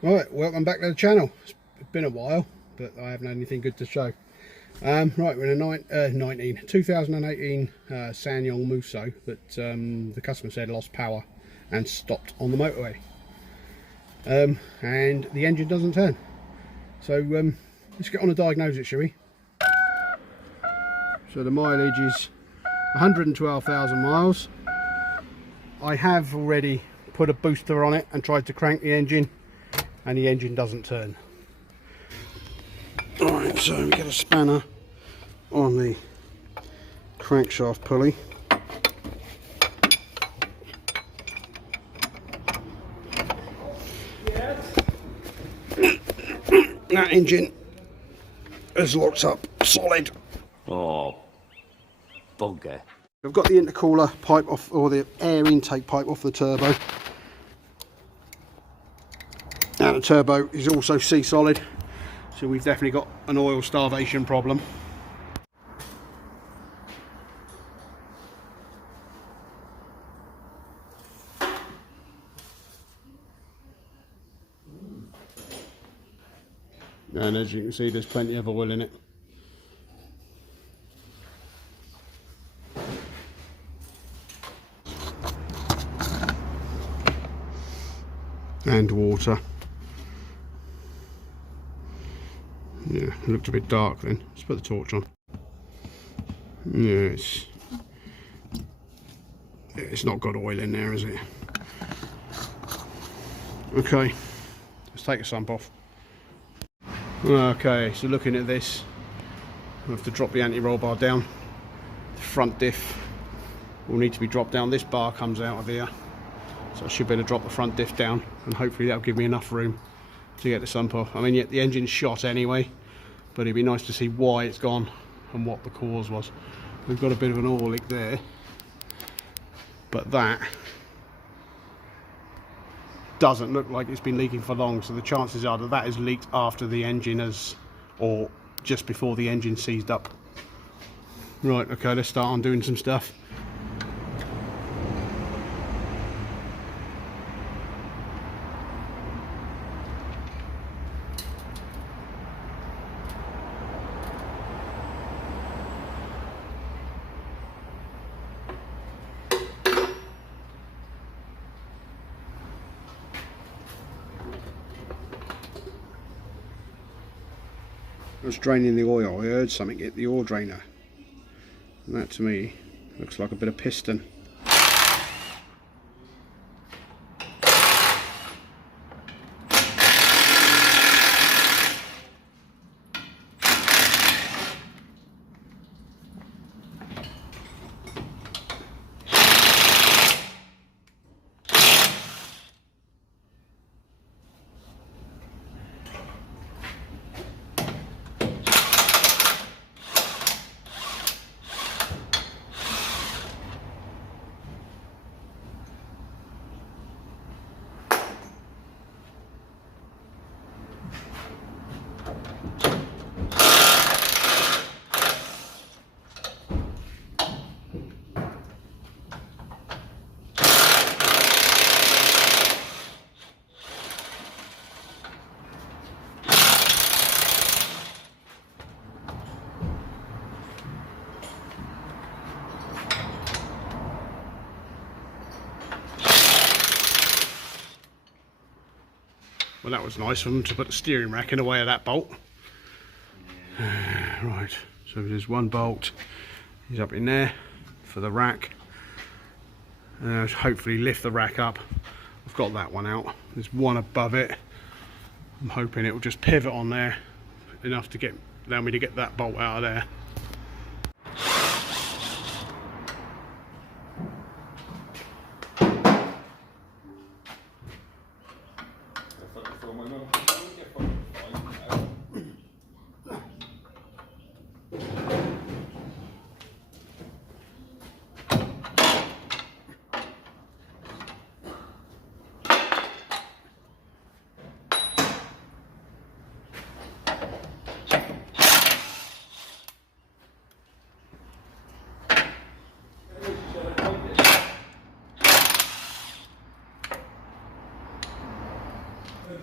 Right, welcome back to the channel. It's been a while, but I haven't had anything good to show. Right, we're in a 2018 Ssangyong Musso that the customer said lost power and stopped on the motorway. And the engine doesn't turn. So let's get on and diagnose it, shall we? So the mileage is 112,000 miles. I have already put a booster on it and tried to crank the engine, and the engine doesn't turn. Alright, so we get a spanner on the crankshaft pulley. That engine is locked up solid. Oh, bugger. I've got the intercooler pipe off, or the air intake pipe off the turbo. Now the turbo is also sea solid, so we've definitely got an oil starvation problem. And as you can see, there's plenty of oil in it. And water. Yeah, it looked a bit dark then. Let's put the torch on. Yeah, it's not got oil in there, is it? Okay, let's take a sump off. Okay, so looking at this, I have to drop the anti-roll bar down. The front diff will need to be dropped down. This bar comes out of here, so I should be able to drop the front diff down, and hopefully that'll give me enough room to get the sump off. I mean, yeah, the engine's shot anyway, but it'd be nice to see why it's gone and what the cause was. We've got a bit of an oil leak there, but that doesn't look like it's been leaking for long, so the chances are that that is leaked after the engine has, or just before the engine seized up. Right, okay, let's start on doing some stuff. I was draining the oil, I heard something hit the oil drainer, and that to me looks like a bit of piston. Well, that was nice of them to put the steering rack in the way of that bolt. Right, so there's one bolt, he's up in there for the rack. Hopefully lift the rack up. I've got that one out. There's one above it. I'm hoping it will just pivot on there enough to allow me to get that bolt out of there.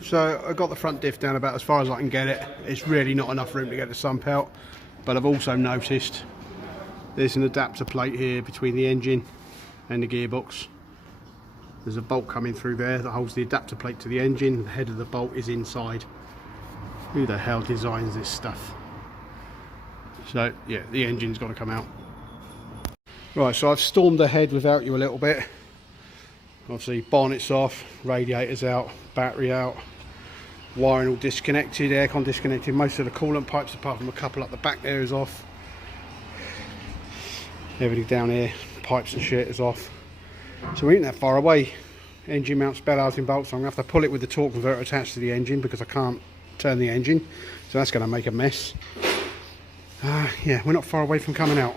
So I got the front diff down about as far as I can get it. It's really not enough room to get the sump out, but I've also noticed there's an adapter plate here between the engine and the gearbox. There's a bolt coming through there that holds the adapter plate to the engine. The head of the bolt is inside. Who the hell designs this stuff? So yeah, the engine's got to come out. Right, so I've stormed ahead without you a little bit. Obviously bonnet's off, radiator's out, battery out, wiring all disconnected, aircon disconnected, most of the coolant pipes apart from a couple up the back there is off. Everything down here, pipes and shit is off. So we ain't that far away. Engine mounts, bell housing bolts, so I'm going to have to pull it with the torque converter attached to the engine because I can't turn the engine. So that's going to make a mess. Yeah, we're not far away from coming out.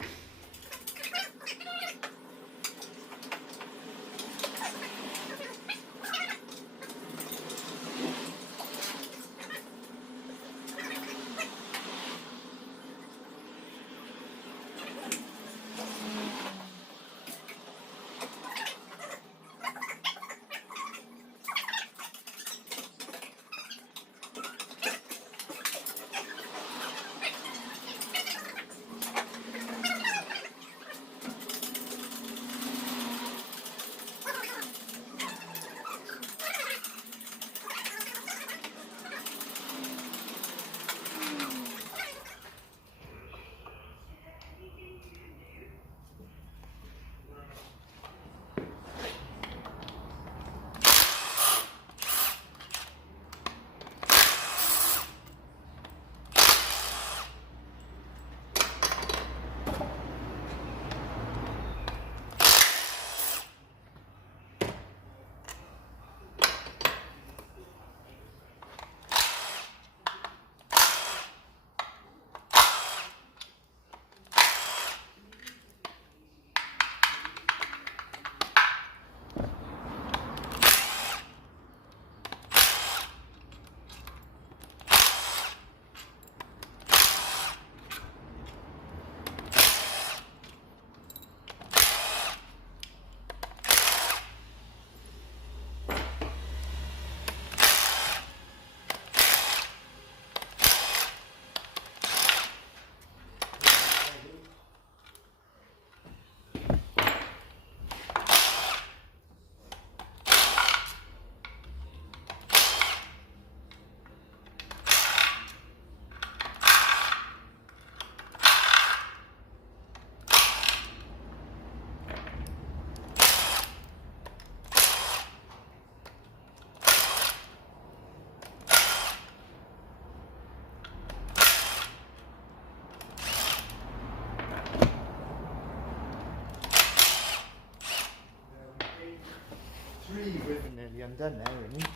Nearly undone now, isn't he?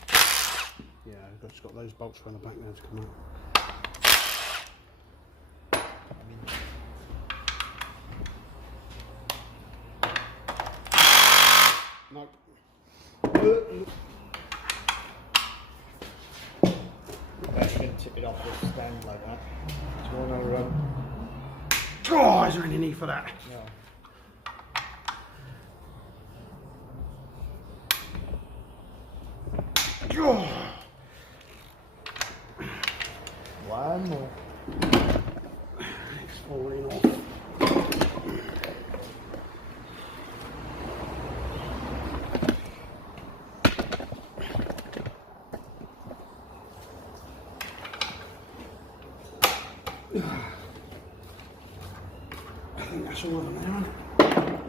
Yeah, I've just got those bolts around the back there to come out. Nope. Better you can tip it off the stand like that. Do you want to Oh, is there any need for that? No. Oh. One more. It's falling off. I think that's all of them there, isn't it?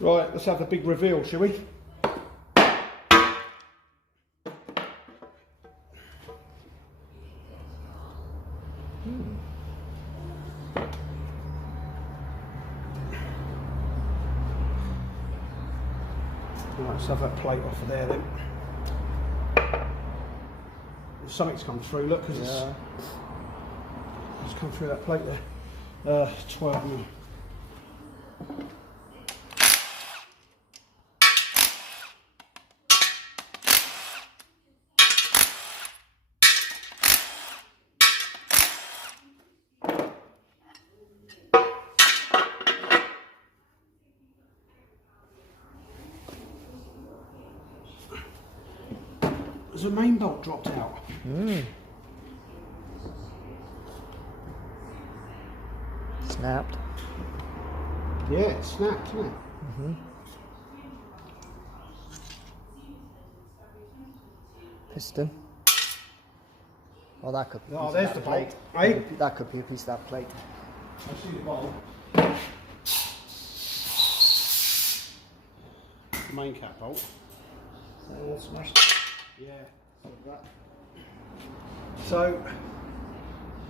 Right, let's have the big reveal, shall we? Right, let's have that plate off of there then. Something's come through, look, because it's come through that plate there. 12 mil. There's a main bolt dropped out. Snapped. Yeah, it snapped, isn't it? Piston. Oh, that could be. Oh, there's the bolt. Hey? That could be a piece of that plate. I see the bolt. Main cap bolt. Is that all smashed? Yeah. So,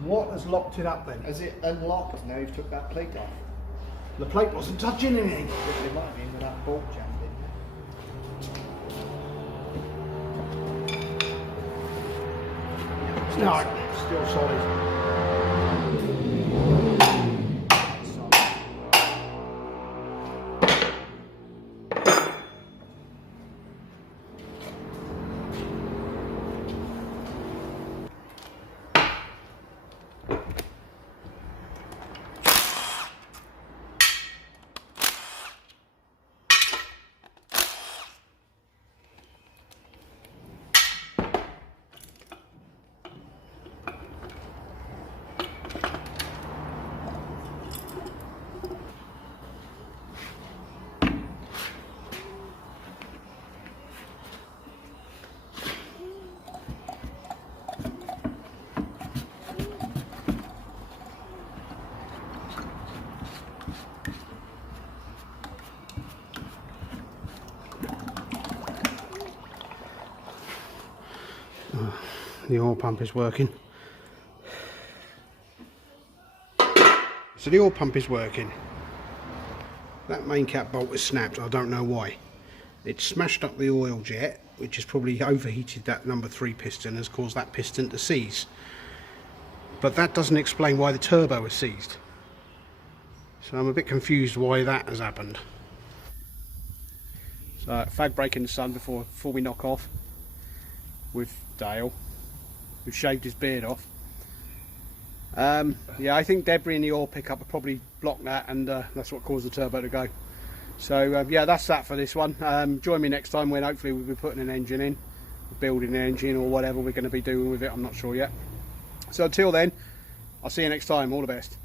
what has locked it up then? Has it unlocked now you've took that plate off? The plate wasn't touching anything. It might have been with that bolt jammed in. No, still solid. The oil pump is working. So the oil pump is working. That main cap bolt is snapped. I don't know why. It smashed up the oil jet, which has probably overheated that number 3 piston, has caused that piston to seize. But that doesn't explain why the turbo is seized. So I'm a bit confused why that has happened. So fag break in the sun before we knock off with Dale, who's shaved his beard off. Yeah, I think debris in the oil pickup will probably block that, and that's what caused the turbo to go. So yeah, that's that for this one. Join me next time when hopefully we'll be putting an engine in, building an engine or whatever we're going to be doing with it. I'm not sure yet. So until then, I'll see you next time. All the best.